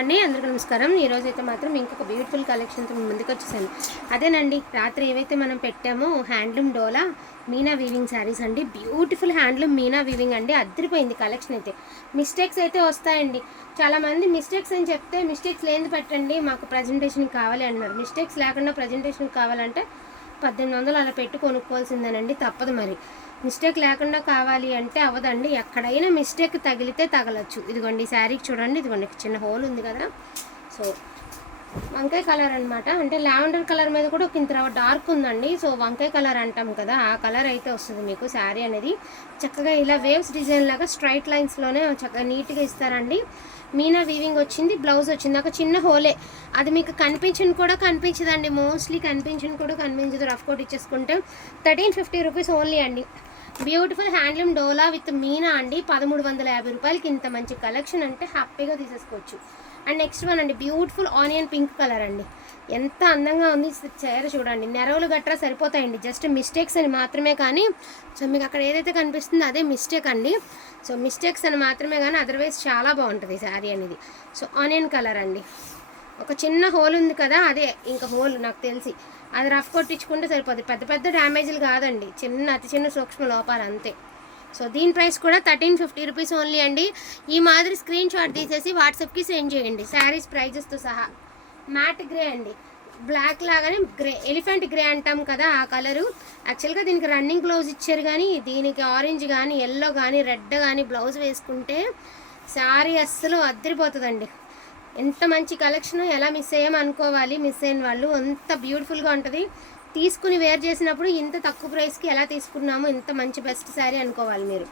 అండి అందరికీ నమస్కారం. ఈరోజు అయితే మాత్రం ఇంకొక బ్యూటిఫుల్ కలెక్షన్తో ముందుకు వచ్చేసాను. అదేనండి రాత్రి ఏవైతే మనం పెట్టామో handloom dola meena weaving sarees అండి. బ్యూటిఫుల్ హ్యాండ్లూమ్ మీనా వీవింగ్ అండి. అద్దరిపోయింది కలెక్షన్ అయితే. మిస్టేక్స్ అయితే వస్తాయండి. చాలామంది మిస్టేక్స్ అని చెప్తే మిస్టేక్స్ లేని పెట్టండి మాకు ప్రజెంటేషన్ కావాలి అన్నారు మిస్టేక్స్ లేకుండా ప్రజెంటేషన్ కావాలంటే పద్దెనిమిది వందలు అలా పెట్టి కొనుక్కోవాల్సిందేనండి. తప్పదు మరి. మిస్టేక్ లేకుండా కావాలి అంటే అవ్వదండి. ఎక్కడైనా మిస్టేక్ తగిలితే తగలచ్చు. ఇదిగోండి ఈ శారీకి చూడండి. ఇదిగోండి చిన్న హోల్ ఉంది కదా. సో వంకాయ కలర్ అనమాట అంటే లావెండర్ కలర్ మీద కూడా ఒక ఇంత డార్క్ ఉందండి. సో వంకాయ కలర్ అంటాం కదా. ఆ కలర్ అయితే వస్తుంది మీకు శారీ అనేది. చక్కగా ఇలా వేవ్స్ డిజైన్ లాగా స్ట్రైట్ లైన్స్లోనే చక్కగా నీట్గా ఇస్తారండి. మీనా వీవింగ్ వచ్చింది బ్లౌజ్ వచ్చింది. ఒక చిన్న హోలే. అది మీకు కనిపించింది కూడా కనిపించదండి. మోస్ట్లీ కనిపించింది కూడా కనిపించదు. రఫ్ కోట్ ఇచ్చేసుకుంటే థర్టీన్ ఫిఫ్టీ రూపీస్ ఓన్లీ అండి. Beautiful handloom dola with meena అండి. పదమూడు వందల యాభై రూపాయలకి ఇంత మంచి కలెక్షన్ అంటే హ్యాపీగా తీసేసుకోవచ్చు. అండ్ నెక్స్ట్ వన్ అండి బ్యూటిఫుల్ ఆనియన్ పింక్ కలర్ అండి. ఎంత అందంగా ఉంది చీర చూడండి. నెరవులు గట్రా సరిపోతాయండి. జస్ట్ మిస్టేక్స్ అని మాత్రమే కానీ సో మీకు అక్కడ ఏదైతే కనిపిస్తుందో అదే మిస్టేక్ అండి. సో మిస్టేక్స్ అని మాత్రమే కానీ అదర్వైజ్ చాలా బాగుంటుంది శారీ అనేది. సో ఆనియన్ కలర్ అండి. ఒక చిన్న హోల్ ఉంది కదా అదే ఇంకా హోల్ నాకు తెలిసి. అది రఫ్ కొట్టించుకుంటే సరిపోతుంది పెద్ద పెద్ద డ్యామేజ్లు కాదండి. చిన్న అతి చిన్న సూక్ష్మ లోపాలు అంతే. సో దీని ప్రైస్ కూడా థర్టీన్ ఫిఫ్టీ రూపీస్ ఓన్లీ అండి. ఈ మాదిరి స్క్రీన్ షాట్ తీసేసి వాట్సాప్కి సెండ్ చేయండి. శారీస్ ప్రైజెస్తో సహా. మ్యాట్ గ్రే అండి. బ్లాక్ లాగానే గ్రే ఎలిఫెంట్ గ్రే అంటాం కదా ఆ కలరు. యాక్చువల్గా దీనికి రన్నింగ్ బ్లౌజ్ ఇచ్చారు కానీ దీనికి ఆరెంజ్ కానీ ఎల్లో కానీ రెడ్ కానీ బ్లౌజ్ వేసుకుంటే శారీ అస్సలు అద్దరిపోతుందండి. ఎంత మంచి కలెక్షన్ ఎలా మిస్ అయ్యాం అనుకోవాలి. మిస్ అయిన వాళ్ళు అంత బ్యూటిఫుల్గా ఉంటుంది. తీసుకుని వేర్ చేసినప్పుడు ఇంత తక్కువ ప్రైస్కి ఎలా తీసుకున్నామో ఇంత మంచి బెస్ట్ శారీ అనుకోవాలి మీరు.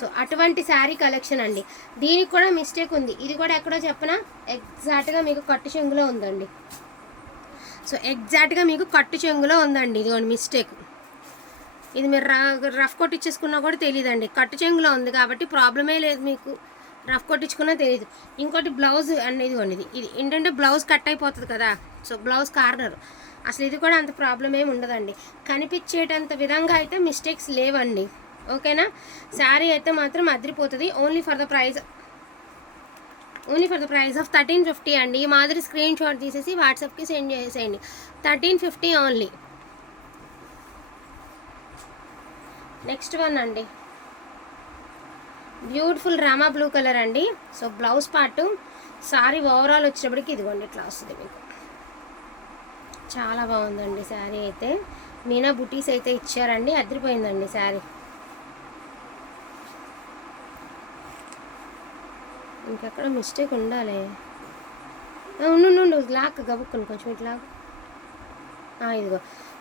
సో అటువంటి శారీ కలెక్షన్ అండి. దీనికి కూడా మిస్టేక్ ఉంది. ఇది కూడా ఎక్కడో చెప్పనా? ఎగ్జాక్ట్గా మీకు కట్టు చెంగులో ఉందండి. సో ఎగ్జాక్ట్గా మీకు కట్టు చెంగులో ఉందండి. ఇదిగోండి మిస్టేక్ ఇది మీరు రఫ్ కొట్టించేసుకున్నా కూడా తెలియదండి కట్టు చెంగులో ఉంది కాబట్టి ప్రాబ్లమే లేదు మీకు. రఫ్ కొట్టించుకున్నా తెలియదు ఇంకోటి బ్లౌజ్ అనేది ఉండేది ఇది. ఏంటంటే బ్లౌజ్ కట్ అయిపోతుంది కదా సో బ్లౌజ్ కార్నర్. అసలు ఇది కూడా అంత ప్రాబ్లం ఏమి ఉండదండి. కనిపించేటంత విధంగా అయితే మిస్టేక్స్ లేవండి. ఓకేనా? శారీ అయితే మాత్రం అదిరిపోతుంది. Only for the price only for the price of thirteen fifty అండి. ఈ మాదిరి స్క్రీన్ షాట్ తీసేసి వాట్సాప్కి సెండ్ చేసేయండి. Thirteen fifty only next one అండి. బ్యూటిఫుల్ రామా బ్లూ కలర్ అండి. So blouse part saree overall వచ్చేటప్పటికి ఇదిగోండి ఇట్లా వస్తుంది మీకు. చాలా బాగుందండి శారీ అయితే. మీనా బుటీస్ అయితే ఇచ్చారండి అదిరిపోయిందండి శారీ ఇంకెక్కడ మిస్టేక్ ఉండాలి? ఉండు లాక్ గబుక్కుని కొంచెం ఇట్లా ఇదిగో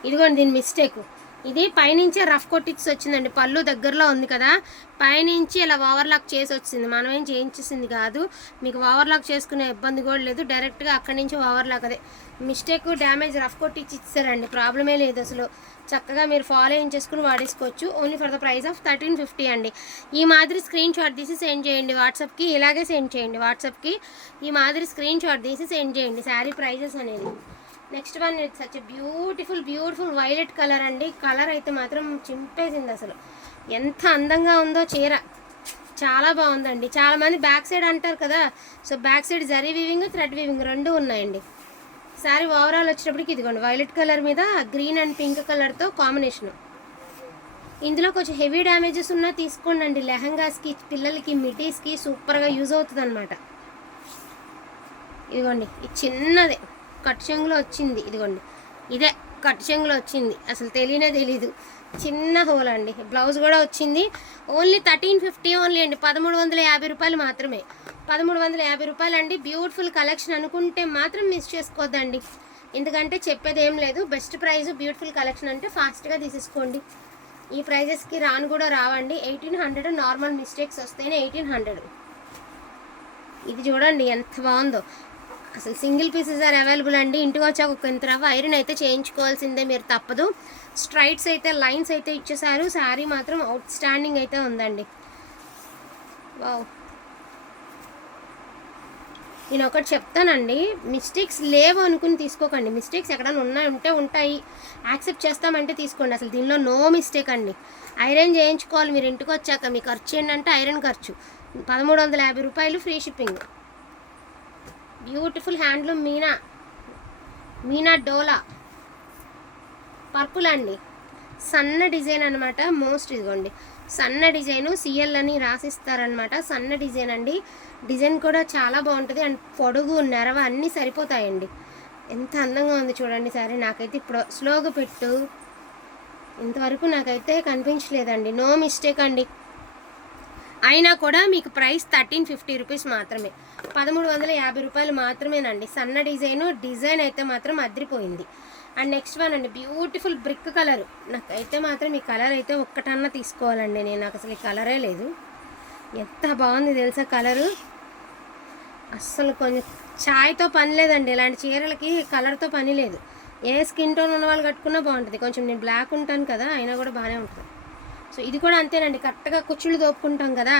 ఇదిగోండి దీని మిస్టేక్. ఇది పైనుంచే రఫ్ కొట్టించి వచ్చిందండి. పళ్ళు దగ్గరలో ఉంది కదా. పైనుంచి ఇలా ఓవర్లాక్ చేసి వచ్చింది. మనం ఏం చేయించేసింది కాదు. మీకు ఓవర్లాక్ చేసుకునే ఇబ్బంది కూడా లేదు. డైరెక్ట్గా అక్కడి నుంచి ఓవర్లాక్ అదే. మిస్టేక్ డ్యామేజ్ రఫ్ కొట్టించి ఇచ్చారండి ప్రాబ్లమే లేదు అసలు. చక్కగా మీరు ఫాలో చేసుకుని వాడేసుకోవచ్చు. Only for the price of thirteen fifty అండి. ఈ మాదిరి స్క్రీన్ షాట్ తీసి సెండ్ చేయండి. వాట్సాప్కి ఇలాగే సెండ్ చేయండి. వాట్సాప్కి ఈ మాదిరి స్క్రీన్ షాట్ తీసి సెండ్ చేయండి. శారీ ప్రైజెస్ అనేది. Next one it's such beautiful beautiful violet colour అండి. కలర్ అయితే మాత్రం చింపేసింది అసలు. ఎంత అందంగా ఉందో చీర. చాలా బాగుందండి. చాలామంది బ్యాక్ సైడ్ అంటారు కదా. So back side zari weaving thread weaving రెండు ఉన్నాయండి. సారీ ఓవరాల్ వచ్చేటప్పటికి ఇదిగోండి వైలెట్ కలర్ మీద గ్రీన్ అండ్ పింక్ కలర్తో కాంబినేషన్ ఇందులో కొంచెం హెవీ డ్యామేజెస్ ఉన్నా తీసుకోండి అండి లెహంగాస్కి పిల్లలకి మిటీస్కి సూపర్గా యూజ్ అవుతుంది అనమాట ఇదిగోండి ఇది చిన్నదే. కట్ చెంగులో వచ్చింది. ఇదిగోండి. ఇదే కట్ చెంగులో వచ్చింది. అసలు తెలియనే తెలీదు. చిన్న హోల్ అండి. బ్లౌజ్ కూడా వచ్చింది. ఓన్లీ థర్టీన్ ఫిఫ్టీ ఓన్లీ అండి. పదమూడు వందల యాభై రూపాయలు మాత్రమే. పదమూడు వందల యాభై రూపాయలు అండి. బ్యూటిఫుల్ కలెక్షన్ అనుకుంటే మాత్రం మిస్ చేసుకోవద్దండి. ఎందుకంటే చెప్పేది ఏం లేదు. బెస్ట్ ప్రైస్ బ్యూటిఫుల్ కలెక్షన్ అంటే ఫాస్ట్గా తీసేసుకోండి. ఈ ప్రైజెస్కి రాను కూడా రావండి. ఎయిటీన్ హండ్రెడ్ నార్మల్ మిస్టేక్స్ వస్తేనే ఎయిటీన్ హండ్రెడ్. ఇది చూడండి ఎంత బాగుందో. అసలు సింగిల్ పీసెస్ ఆర్ అవైలబుల్ అండి. ఇంటికి వచ్చాక ఒక ఇంత రవ్వ ఐరన్ అయితే చేయించుకోవాల్సిందే మీరు తప్పదు. స్ట్రైట్స్ అయితే లైన్స్ అయితే ఇచ్చేసారు శారీ మాత్రం అవుట్ స్టాండింగ్ అయితే ఉందండి. వావ్ నేను ఒకటి చెప్తానండి. మిస్టేక్స్ లేవు అనుకుని తీసుకోకండి. మిస్టేక్స్ ఎక్కడైనా ఉన్నాయి ఉంటే ఉంటాయి. యాక్సెప్ట్ చేస్తామంటే తీసుకోండి. అసలు దీనిలో నో మిస్టేక్ అండి. ఐరన్ చేయించుకోవాలి. మీరు ఇంటికి వచ్చాక మీ ఖర్చు ఏంటంటే ఐరన్ ఖర్చు. పదమూడు వందల యాభై రూపాయలు free shipping beautiful handloom meena. Meena dola. Purple అండి. సన్న డిజైన్ అనమాట మోస్ట్ ఇదిగోండి. సన్న డిజైన్ సిఎల్ అని రాసిస్తారనమాట సన్న డిజైన్ అండి. డిజైన్ కూడా చాలా బాగుంటుంది. అండ్ పొడుగు నెరవ అన్నీ సరిపోతాయండి. ఎంత అందంగా ఉంది చూడండి సరే. నాకైతే ఇప్పుడు స్లోగా పెట్టు. ఇంతవరకు నాకైతే కనిపించలేదండి. నో మిస్టేక్ అండి. అయినా కూడా మీకు ప్రైస్ థర్టీన్ ఫిఫ్టీ రూపీస్ మాత్రమే. పదమూడు వందల యాభై రూపాయలు మాత్రమేనండి. సన్న డిజైన్ డిజైన్ అయితే మాత్రం అద్రిపోయింది. అండ్ నెక్స్ట్ వన్ అండి బ్యూటిఫుల్ బ్రిక్ కలర్. నాకైతే మాత్రం ఈ కలర్ అయితే ఒక్కటన్నా తీసుకోవాలండి నేను. నాకు అసలు ఈ కలరే లేదు. ఎంత బాగుంది తెలుసా కలరు? అస్సలు కొంచెం ఛాయ్తో పని లేదండి. ఇలాంటి చీరలకి కలర్తో పని లేదు. ఏ స్కిన్ టోన్ ఉన్న వాళ్ళు కట్టుకున్నా బాగుంటుంది. కొంచెం నేను బ్లాక్ ఉంటాను కదా అయినా కూడా బాగానే ఉంటుంది. సో ఇది కూడా అంతేనండి. కరెక్ట్గా కుచ్చుళ్ళు దోపుకుంటాం కదా.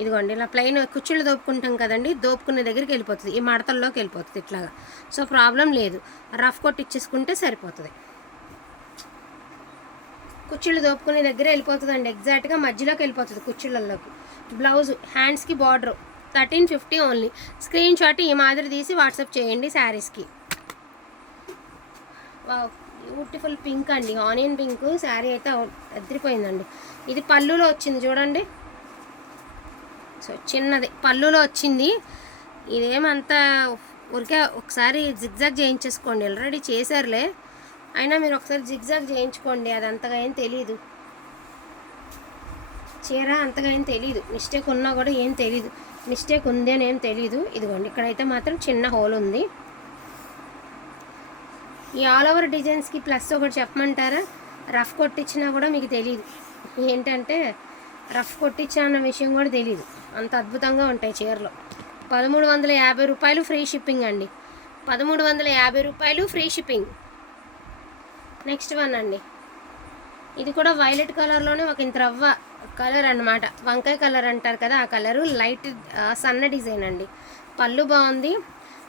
ఇదిగోండి ఇలా ప్లెయిన్ కుచ్చుళ్ళు దోపుకుంటాం కదండి. దోపుకునే దగ్గరికి వెళ్ళిపోతుంది. ఈ మడతల్లోకి వెళ్ళిపోతుంది ఇట్లాగా. సో ప్రాబ్లం లేదు. రఫ్ కొట్టి ఇచ్చేసుకుంటే సరిపోతుంది. కుచ్చుళ్ళు దోపుకునే దగ్గర వెళ్ళిపోతుందండి. ఎగ్జాక్ట్గా మధ్యలోకి వెళ్ళిపోతుంది కుచ్చుళ్ళల్లోకి. బ్లౌజ్ హ్యాండ్స్కి border. Thirteen fifty only. Screenshot ఈ మాదిరి తీసి వాట్సాప్ చేయండి శారీస్కి. వావ్. బ్యూటిఫుల్ పింక్ అండి. ఆనియన్ పింక్ శారీ అయితే అవుట్- అదిరిపోయిందండి ఇది పళ్ళులో వచ్చింది చూడండి. సో చిన్నది. పళ్ళులో వచ్చింది. ఇదేమంతా ఊరికే ఒకసారి జిగ్జాగ్ చేయించేసుకోండి. ఆల్రెడీ చేశారులే. అయినా మీరు ఒకసారి జిగ్జాగ్ చేయించుకోండి. అది అంతగా ఏం తెలియదు చీర అంతగా ఏం తెలియదు మిస్టేక్ ఉన్నా కూడా ఏం తెలియదు మిస్టేక్ ఉంది అని ఏం తెలియదు ఇదిగోండి. ఇక్కడైతే మాత్రం చిన్న హోల్ ఉంది. ఈ ఆల్ ఓవర్ డిజైన్స్కి ప్లస్ ఒకటి చెప్పమంటారా? రఫ్ కొట్టించినా కూడా మీకు తెలియదు ఏంటంటే రఫ్ కొట్టించా అన్న విషయం కూడా తెలియదు అంత అద్భుతంగా ఉంటాయి చీరలు. పదమూడు వందల యాభై రూపాయలు ఫ్రీ షిప్పింగ్ అండి. పదమూడు వందల యాభై రూపాయలు ఫ్రీ షిప్పింగ్. నెక్స్ట్ వన్ అండి. ఇది కూడా వైలెట్ కలర్లోనే ఒక ఇంత రవ్వ కలర్ అనమాట వంకాయ కలర్ అంటారు కదా ఆ కలరు. లైట్ సన్న డిజైన్ అండి. పళ్ళు బాగుంది.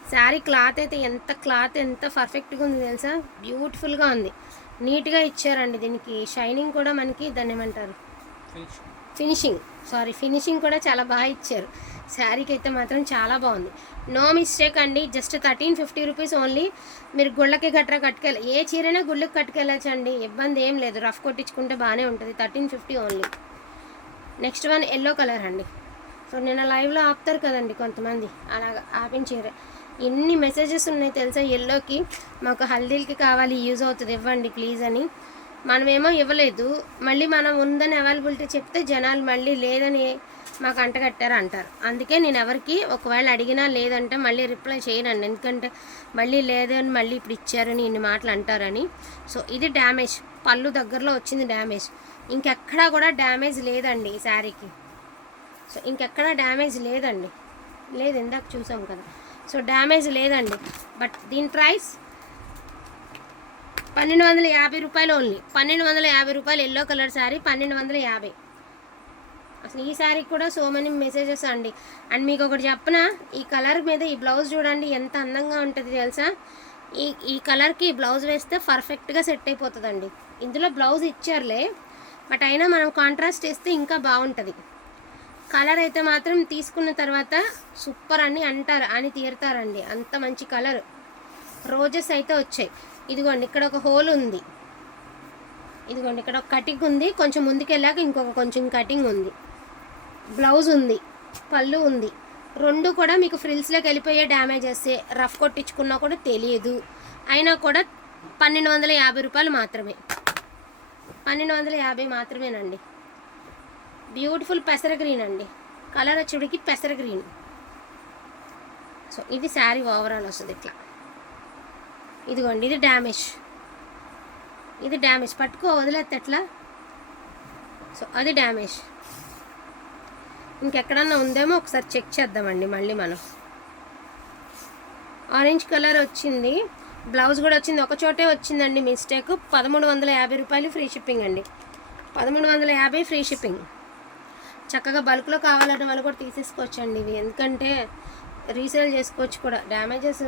శారీ క్లాత్ అయితే ఎంత క్లాత్ ఎంత పర్ఫెక్ట్గా ఉంది తెలుసా? బ్యూటిఫుల్గా ఉంది. నీట్గా ఇచ్చారండి దీనికి. షైనింగ్ కూడా మనకి దాన్ని ఏమంటారు? ఫినిషింగ్. సారీ ఫినిషింగ్ కూడా చాలా బాగా ఇచ్చారు. శారీకి అయితే మాత్రం చాలా బాగుంది. నో మిస్టేక్ అండి. Just thirteen fifty rupees only. మీరు గుళ్ళకి గట్రా కట్టుకెళ్ళి ఏ చీరైనా గుళ్ళకి కట్టుకెళ్ళచ్చు అండి ఇబ్బంది ఏం లేదు. రఫ్ కొట్టించుకుంటే బాగానే ఉంటుంది. Thirteen fifty only. Next one yellow colour అండి. సో నిన్న లైవ్లో ఆపుతారు కదండి కొంతమంది. అలాగ ఆపిన చీర. ఎన్ని మెసేజెస్ ఉన్నాయి తెలుసా? ఎల్లోకి మాకు హల్దీలకి కావాలి యూజ్ అవుతుంది. ఇవ్వండి ప్లీజ్ అని. మనమేమో ఇవ్వలేదు. మళ్ళీ మనం ఉందని అవైలబిలిటీ చెప్తే జనాలు మళ్ళీ లేదని మాకు అంటగట్టారు అంటారు. అందుకే నేను ఎవరికి ఒకవేళ అడిగినా లేదంటే మళ్ళీ రిప్లై చేయనండి. ఎందుకంటే మళ్ళీ లేదని మళ్ళీ ఇప్పుడు ఇచ్చారని ఇన్ని మాటలు అంటారని. సో ఇది డ్యామేజ్ పళ్ళు దగ్గరలో వచ్చింది డ్యామేజ్ ఇంకెక్కడా కూడా డ్యామేజ్ లేదండి ఈ శారీకి. సో ఇంకెక్కడా డ్యామేజ్ లేదండి. లేదు ఇందాక చూసాం కదా. సో డ్యామేజ్ లేదండి. బట్ దీని ప్రైస్ పన్నెండు వందల యాభై రూపాయలు ఓన్లీ. పన్నెండు వందల యాభై రూపాయలు ఎల్లో కలర్ శారీ పన్నెండు వందల యాభై. అసలు ఈ శారీకి కూడా సో మెనీ మెసేజెస్ అండి. అండ్ మీకు ఒకటి చెప్పన ఈ కలర్ మీద ఈ బ్లౌజ్ చూడండి ఎంత అందంగా ఉంటుంది తెలుసా? ఈ ఈ కలర్కి ఈ బ్లౌజ్ వేస్తే పర్ఫెక్ట్గా సెట్ అయిపోతుందండి. ఇందులో బ్లౌజ్ ఇచ్చారులే బట్ అయినా మనం కాంట్రాస్ట్ వేస్తే ఇంకా బాగుంటుంది. కలర్ అయితే మాత్రం తీసుకున్న తర్వాత సూపర్ అని అంటారు అని తీరుతారండి. అంత మంచి కలర్. రోజెస్ అయితే వచ్చాయి. ఇదిగోండి ఇక్కడ ఒక హోల్ ఉంది. ఇదిగోండి ఇక్కడ ఒక కటింగ్ ఉంది. కొంచెం ముందుకెళ్ళాక ఇంకొక కొంచెం కటింగ్ ఉంది. బ్లౌజ్ ఉంది పళ్ళు ఉంది. రెండు కూడా మీకు ఫ్రిల్స్లోకి వెళ్ళిపోయే డ్యామేజెస్. రఫ్ కొట్టించుకున్నా కూడా తెలియదు. అయినా కూడా పన్నెండు వందల యాభై రూపాయలు మాత్రమే. పన్నెండు వందల యాభై మాత్రమేనండి. బ్యూటిఫుల్ పెసర గ్రీన్ అండి. కలర్ వచ్చేటికి పెసర గ్రీన్. సో ఇది శారీ ఓవరాల్ వస్తుంది ఇట్లా. ఇదిగోండి ఇది డ్యామేజ్ ఇది డ్యామేజ్ పట్టుకో వదిలేస్తే ఎట్లా? సో అది డ్యామేజ్ ఇంకెక్కడన్నా ఉందేమో ఒకసారి చెక్ చేద్దామండి మళ్ళీ మనం. ఆరెంజ్ కలర్ వచ్చింది. బ్లౌజ్ కూడా వచ్చింది. ఒక చోటే వచ్చిందండి మిస్టేక్. పదమూడు వందల యాభై రూపాయలు ఫ్రీ షిప్పింగ్ అండి. పదమూడు వందల యాభై ఫ్రీ షిప్పింగ్. చక్కగా బల్క్లో కావాలన్న వాళ్ళు కూడా తీసేసుకోవచ్చండి ఇవి. ఎందుకంటే రీసేల్ చేసుకోవచ్చు కూడా. డ్యామేజెస్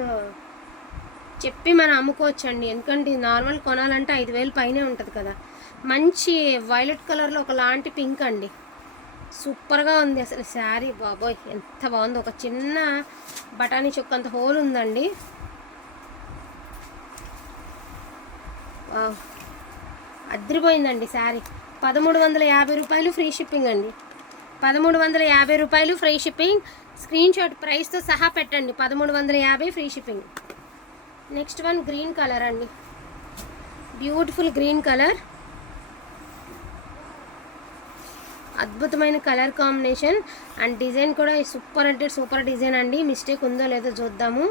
చెప్పి మనం అమ్ముకోవచ్చండి. ఎందుకంటే నార్మల్ కొనాలంటే ఐదు వేలు పైనే ఉంటుంది కదా. మంచి వైలెట్ కలర్లో ఒకలాంటి పింక్ అండి. సూపర్గా ఉంది అసలు శారీ. బాబోయ్! ఎంత బాగుందో. ఒక చిన్న బఠానీ చొక్క అంత హోల్ ఉందండి. అద్రిపోయిందండి శారీ. పదమూడు వందల యాభై రూపాయలు ఫ్రీ షిప్పింగ్ అండి. పదమూడు వందల యాభై రూపాయలు ఫ్రీ షిప్పింగ్. స్క్రీన్ షాట్ ప్రైస్తో సహా పెట్టండి. పదమూడు వందల యాభై free shipping. Next one green colour అండి. Beautiful green colour. అద్భుతమైన కలర్ కాంబినేషన్. అండ్ డిజైన్ కూడా సూపర్ అంటే సూపర్ డిజైన్ అండి. మిస్టేక్ ఉందో లేదో చూద్దాము.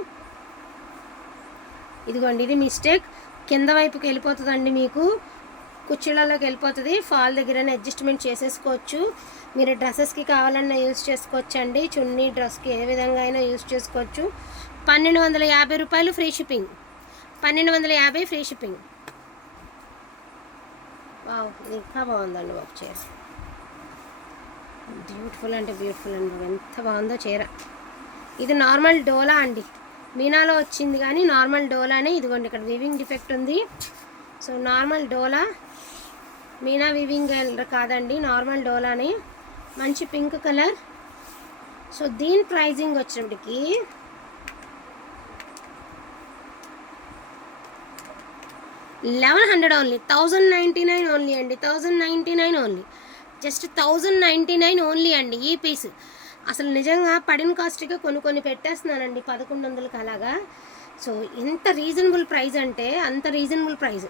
ఇదిగోండి ఇది మిస్టేక్. కింద వైపుకి వెళ్ళిపోతుందండి మీకు. కుర్చీలలోకి వెళ్ళిపోతుంది. ఫాల్ దగ్గరనే అడ్జస్ట్మెంట్ చేసేసుకోవచ్చు. మీరు డ్రెస్సెస్కి కావాలన్నా యూస్ చేసుకోవచ్చు అండి చున్నీ డ్రెస్కి ఏ విధంగా అయినా యూస్ చేసుకోవచ్చు. పన్నెండు వందల యాభై రూపాయలు ఫ్రీ షిప్పింగ్. పన్నెండు వందల యాభై ఫ్రీ షిప్పింగ్. వావ్ ఇంకా బాగుందండి బాబు చీర. బ్యూటిఫుల్ అంటే బ్యూటిఫుల్ అండి ఎంత బాగుందో చీర. ఇది నార్మల్ డోలా అండి. మీనాలో వచ్చింది కానీ నార్మల్ డోలానే ఇదిగోండి ఇక్కడ వీవింగ్ డిఫెక్ట్ ఉంది. So normal dola meena weaving కాదండి నార్మల్ డోలానే మంచి పింక్ కలర్. సో దీని ప్రైజింగ్ వచ్చినప్పటికి eleven hundred only. Thousand ninety nine only అండి thousand ninety nine only. Just thousand ninety nine only అండి ఈ పీస్. అసలు నిజంగా పడిన కాస్ట్గా కొన్ని కొన్ని పెట్టేస్తున్నానండి పదకొండు వందలకి అలాగా. సో ఎంత రీజనబుల్ ప్రైస్ అంటే అంత రీజనబుల్ ప్రైస్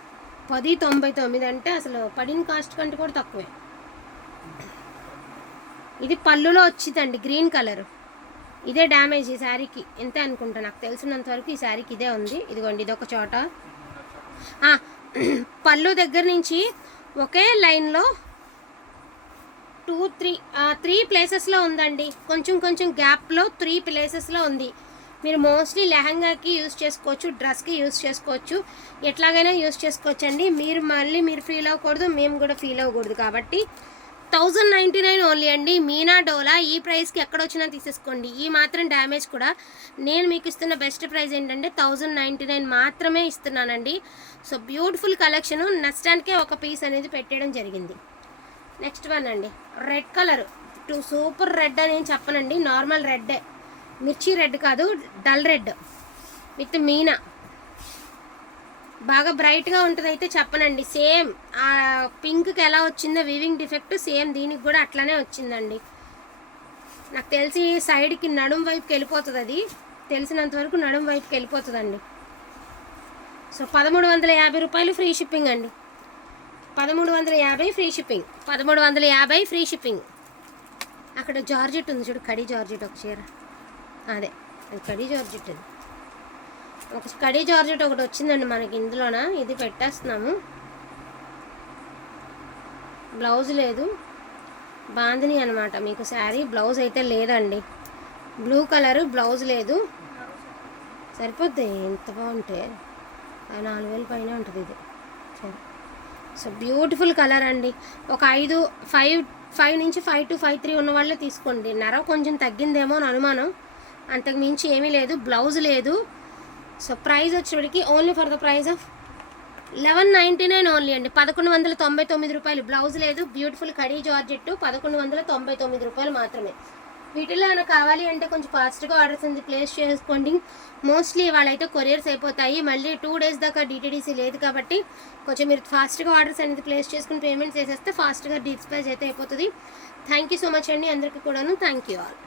పది తొంభై తొమ్మిది అంటే అసలు పడిన కాస్ట్ కంటే కూడా తక్కువే. ఇది పళ్ళులో వచ్చిందండి గ్రీన్ కలర్. ఇదే డ్యామేజ్ ఈ శారీకి. ఎంతే అనుకుంటా నాకు తెలిసినంత వరకు ఈ శారీకి ఇదే ఉంది. ఇదిగోండి ఇదొక చోట. పళ్ళు దగ్గర నుంచి ఒకే లైన్లో టూ త్రీ త్రీ ప్లేసెస్లో ఉందండి. కొంచెం కొంచెం గ్యాప్లో త్రీ ప్లేసెస్లో ఉంది. మీరు మోస్ట్లీ లెహంగాకి యూస్ చేసుకోవచ్చు డ్రెస్కి యూస్ చేసుకోవచ్చు. ఎట్లాగైనా యూస్ చేసుకోవచ్చు అండి మీరు మళ్ళీ మీరు ఫీల్ అవ్వకూడదు మేము కూడా ఫీల్ అవ్వకూడదు కాబట్టి థౌజండ్ నైంటీ నైన్ ఓన్లీ అండి. మీనా డోలా ఈ ప్రైస్కి ఎక్కడొచ్చినా తీసేసుకోండి. ఈ మాత్రం డ్యామేజ్ కూడా. నేను మీకు ఇస్తున్న బెస్ట్ ప్రైస్ ఏంటంటే థౌజండ్ నైంటీ నైన్ మాత్రమే ఇస్తున్నానండి. So beautiful collection. నచ్చడానికే ఒక పీస్ అనేది పెట్టడం జరిగింది. నెక్స్ట్ వన్ అండి. Red colour. Too super red అని చెప్పనండి. నార్మల్ రెడ్డే. మిర్చి రెడ్ కాదు డల్ రెడ్ విత్ మీనా. బాగా బ్రైట్గా ఉంటుంది అయితే చెప్పనండి. సేమ్ ఆ పింక్కి ఎలా వచ్చిందో వీవింగ్ డిఫెక్ట్ సేమ్ దీనికి కూడా అట్లానే వచ్చిందండి. నాకు తెలిసి సైడ్కి నడుం వైపుకి వెళ్ళిపోతుంది అది తెలిసినంత వరకు నడుం వైపుకి వెళ్ళిపోతుందండి. సో పదమూడు వందల యాభై రూపాయలు ఫ్రీ షిప్పింగ్ అండి. పదమూడు వందల యాభై ఫ్రీ షిప్పింగ్ పదమూడు వందల యాభై ఫ్రీ షిప్పింగ్ అక్కడ జార్జెట్ ఉంది చూడు కడి జార్జెట్ ఒక చీర. అదే కడీ జార్జెట్ అది. ఒక కడీ జార్జెట్ ఒకటి వచ్చిందండి మనకి ఇందులోన? ఇది పెట్టేస్తున్నాము. బ్లౌజ్ లేదు. బాందిని అనమాట మీకు శారీ బ్లౌజ్ అయితే లేదండి. బ్లూ కలర్ బ్లౌజ్ లేదు. సరిపోద్ది? ఎంత బాగుంటే. నాలుగు వేల పైన ఉంటుంది ఇది. సరే. సో బ్యూటిఫుల్ కలర్ అండి. ఒక ఐదు ఫైవ్ ఫైవ్ నుంచి ఫైవ్ టు ఫైవ్ త్రీ ఉన్న వాళ్ళే తీసుకోండి. నర కొంచెం తగ్గిందేమో అని అనుమానం. అంతకు మించి ఏమీ లేదు బ్లౌజ్ లేదు. So price వచ్చేటికి only for the price of eleven ninety nine only అండి. పదకొండు వందల తొంభై తొమ్మిది రూపాయలు. బ్లౌజ్ లేదు బ్యూటిఫుల్ కడీ జార్జెట్టు పదకొండు వందల తొంభై తొమ్మిది రూపాయలు మాత్రమే. వీటిలో ఏమైనా కావాలి అంటే కొంచెం ఫాస్ట్గా ఆర్డర్స్ అనేది ప్లేస్ చేసుకోండి. మోస్ట్లీ వాళ్ళైతే కొరియర్స్ అయిపోతాయి. మళ్ళీ టూ డేస్ దాకా డీటీడీసీ లేదు కాబట్టి కొంచెం మీరు ఫాస్ట్గా ఆర్డర్స్ అనేది ప్లేస్ చేసుకుని పేమెంట్ చేసేస్తే ఫాస్ట్గా డిస్పాచ్ అయితే అయిపోతుంది. థ్యాంక్ యూ సో మచ్ అండి. అందరికీ కూడాను థ్యాంక్ యూ ఆల్